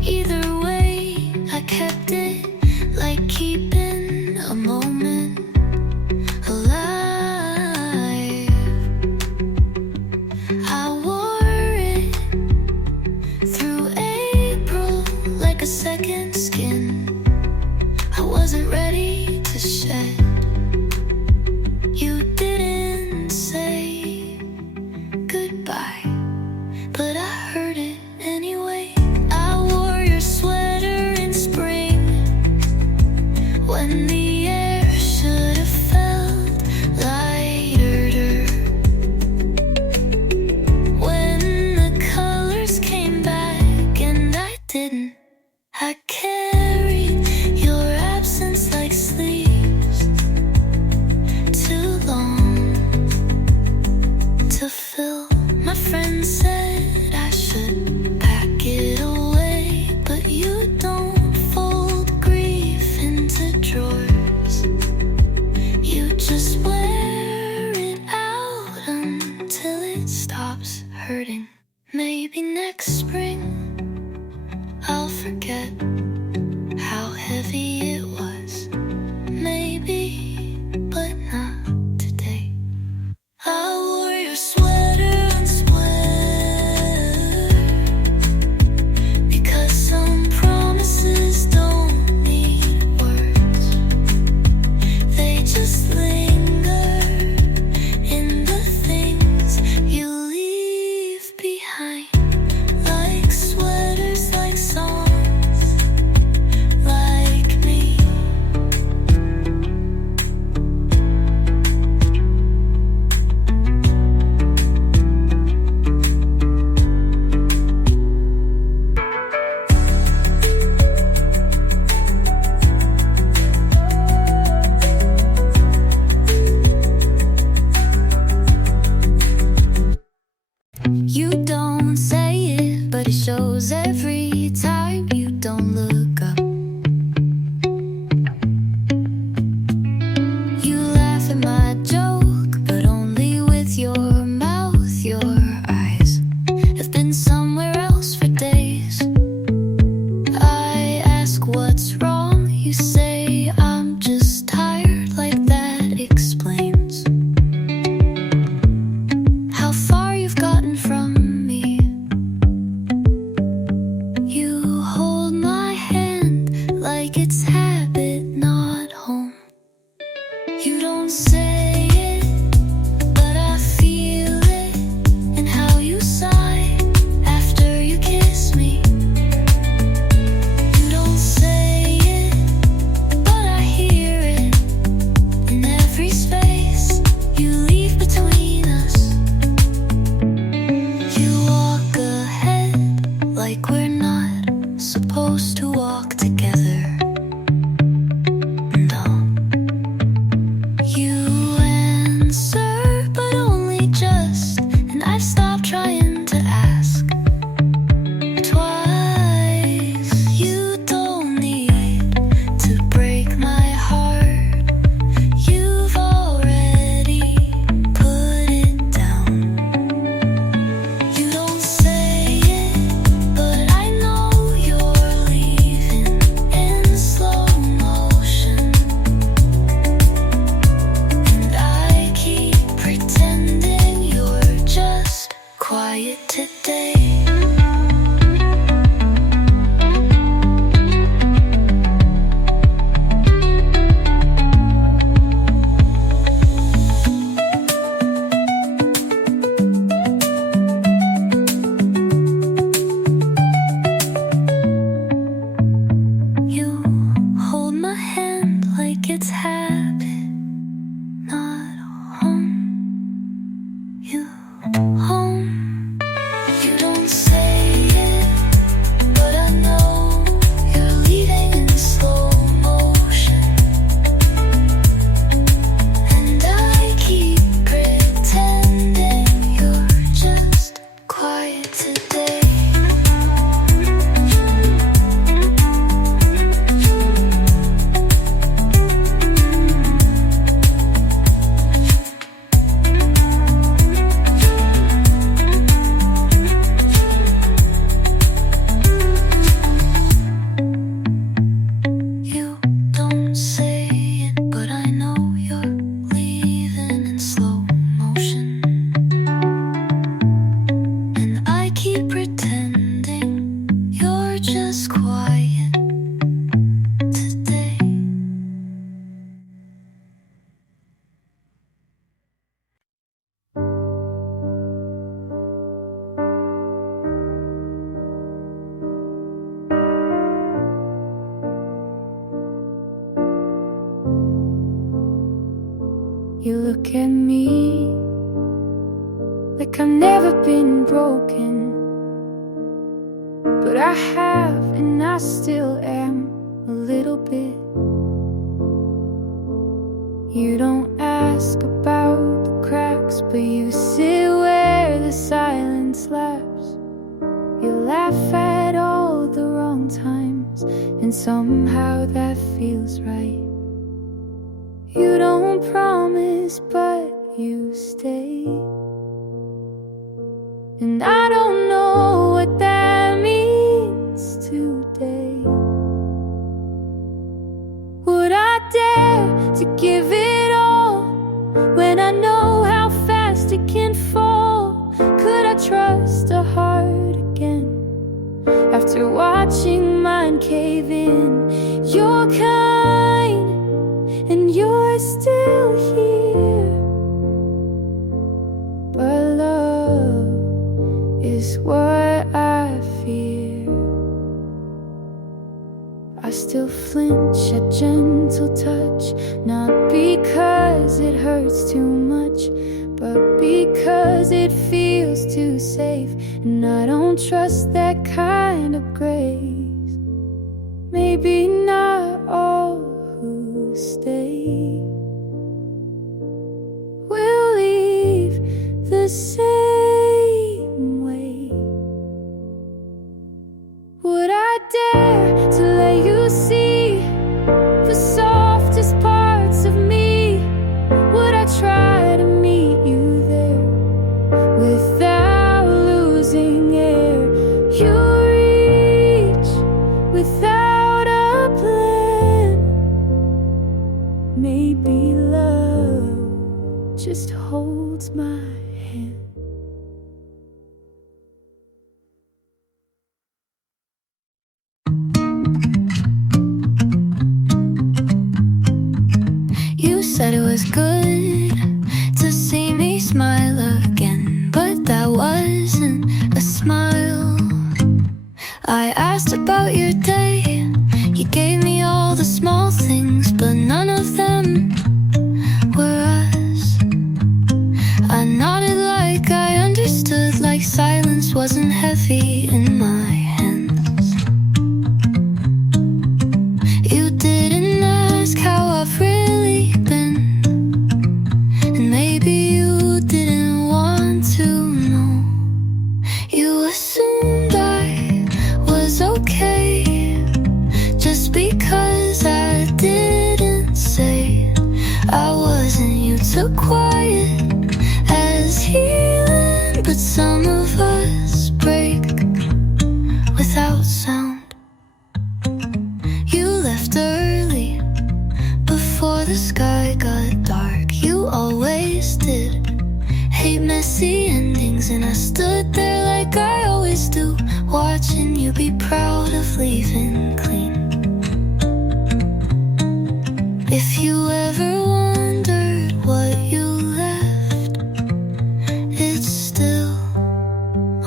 Either way, I kept it, like keeping a moment alive. I wore it through April like a second skin. I wasn't ready to shed. You didn't say goodbye, but I heard it anyway. I wore your sweater in spring when the air should have felt lighter. When the colors came back and I didn't, I carried your absence like sleeves, too long to fill. My friend said I should pack it away, but you don't fold grief into drawers. You just wear it out until it stops hurting. Maybe next spring I'll forget how heavy it was. Maybe, but not today. I wore your sweater unsweater because some promises don't need words. They just linger in the things you leave behind, like sweaters, like songs, like me. You don't say it, but it shows every time you don't look up. You laugh at my joke, but only with your mouth. Your You look at me like I've never been broken, but I have, and I still am a little bit. You don't ask about the cracks, but you sit where the silence laughs. You laugh at all the wrong times, and somehow that feels right. You don't promise, but you stay. And I don't know what that means today. Would I dare to give it all when I know how fast it can fall? Could I trust a heart again after watching mine cave in? You're kind and you're still here, but love is what I fear. I still flinch at gentle touch, not because it hurts too much, but because it feels too safe. And I don't trust that kind of grace. Maybe not all who stay will leave the same way. Would I dare to let you see the softest parts of me? Would I try to meet you there without losing air? You reach without a plan. Maybe love just holds my hand. You said it was good to see me smile again, but that wasn't a smile. I asked about your day, you gave me all the small things, but none of them were us. I nodded like I understood, like silence wasn't heavy in my hands. You didn't ask how I've really been, and maybe you didn't want to know. You assumed I was okay just because I didn't say I wasn't. You took quiet as healing, but some of us break without sound. You left early before the sky got dark. You always did hate messy endings, and I stood there like I always do, watching you be proud of leaving clean. If you ever wondered what you left, it's still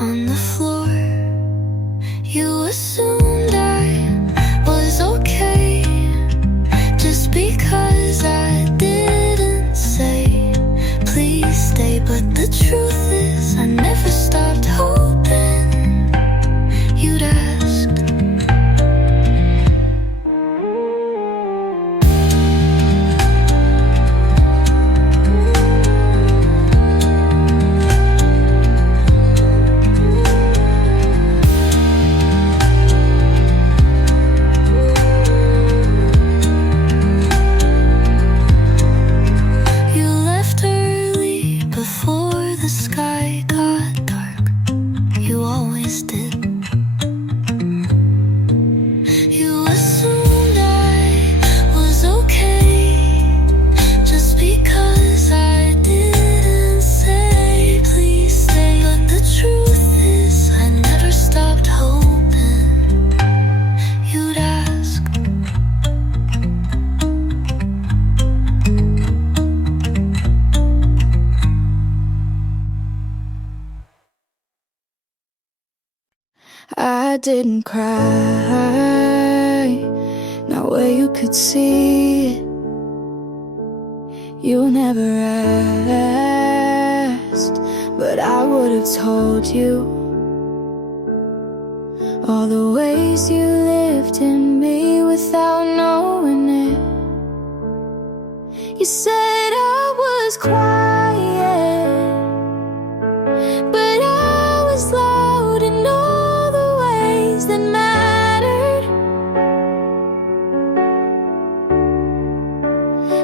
on the floor. You assumed I was okay just because I didn't say please stay, but the truth is I never stopped hoping you'd ask. You left early before the sky got dark. You always did. You assumed I was okay just because I didn't say please stay, but the truth is I never stopped hoping you'd ask. I didn't cry, not where you could see it. You never asked, but I would have told you all the ways you lived in me without knowing it. You said I was quiet, but I was loud in all the ways that mattered.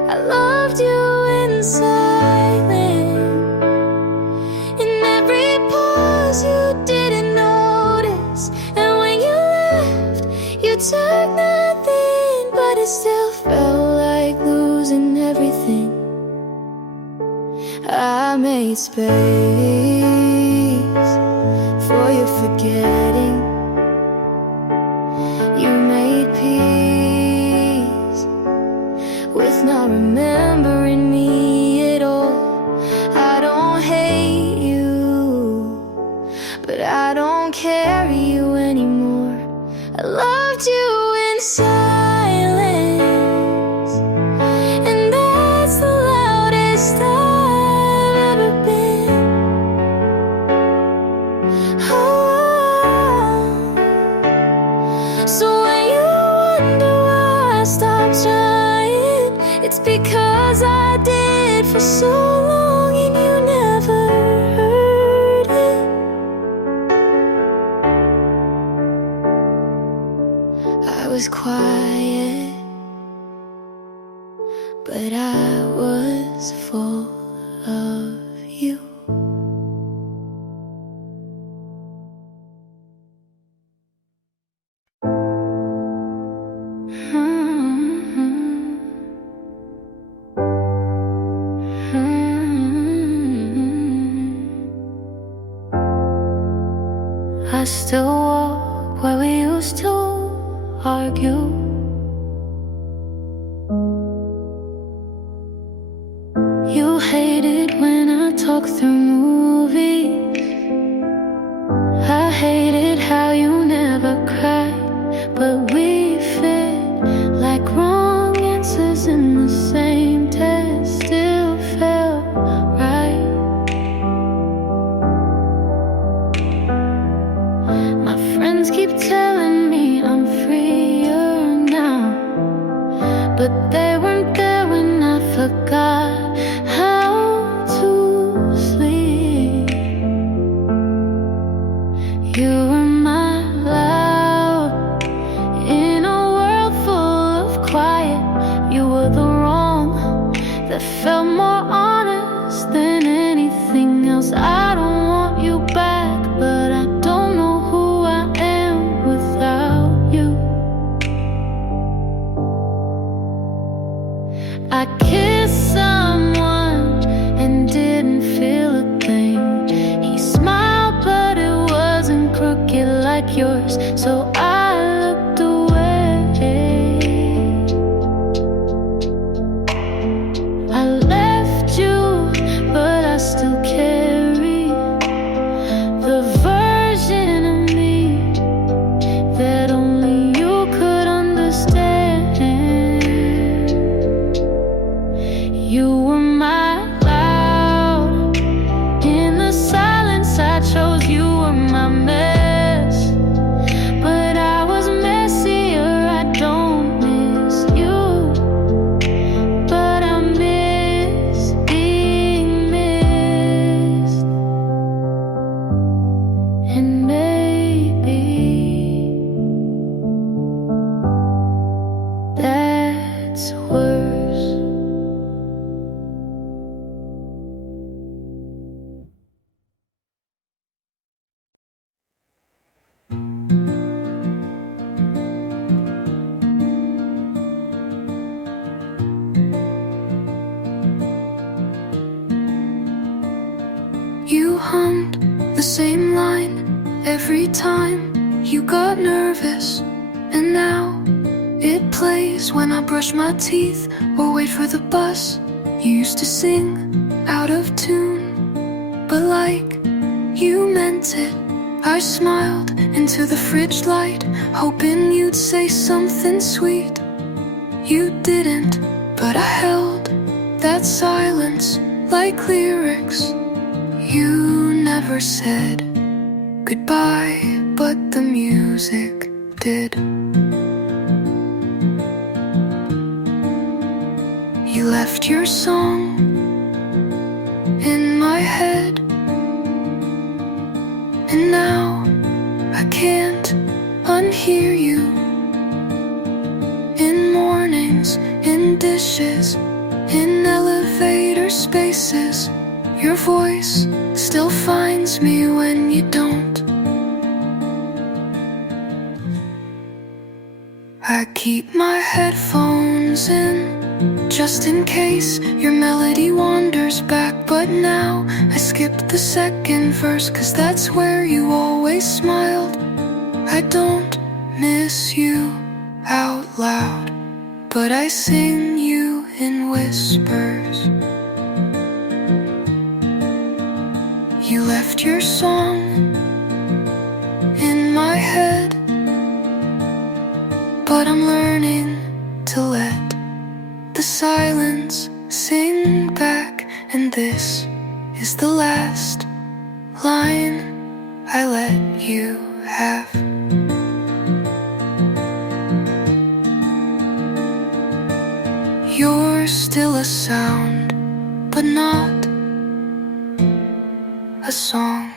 I loved you in silence, in every pause you didn't notice. And when you left, you took nothing, but it still felt like losing everything. I made space for you forgetting. You made peace with not remembering me at all. I don't hate you, but I don't carry you anymore. I loved you in silence, and that's the loudest I've ever been. Oh, so when you wonder why I stopped trying, it's because I did for so long and you never heard it. I was quiet, but I was full of you. I still walk where we used to argue. You hated when I talk through movies. I hated how you never cried, but we fit like wrong answers in the same test. Still felt right. My friends keep telling me I'm freer now, but they weren't there when I forgot how to sleep. You were my loud in a world full of quiet. You were the wrong that felt more honest than anything else. I don't want you back, but I don't know who I am without you. I kissed someone and didn't feel a thing. He smiled, but it wasn't crooked like yours, so I looked away. I left you, but I still carry the version of me that only you could understand. You were my loud in the silence I chose. You were my mess, but I was messier. I don't miss you, but I miss being missed. And maybe that's worse. You hummed the same line every time you got nervous, and now it plays when I brush my teeth or wait for the bus. You used to sing out of tune, but like you meant it. I smiled into the fridge light, hoping you'd say something sweet. You didn't, but I held that silence like lyrics. You never said goodbye, but the music did. You left your song in my head, and now I can't unhear you. In mornings, in dishes, in elevator spaces, your voice still finds me when you don't. I keep my headphones in, just in case your melody wanders back. But now I skip the second verse, 'cause that's where you always smiled. I don't miss you out loud, but I sing you in whispers. You left your song in my head, but I'm learning to let the silence sing back. And this is the last line I let you have. You're still a sound, but not a song.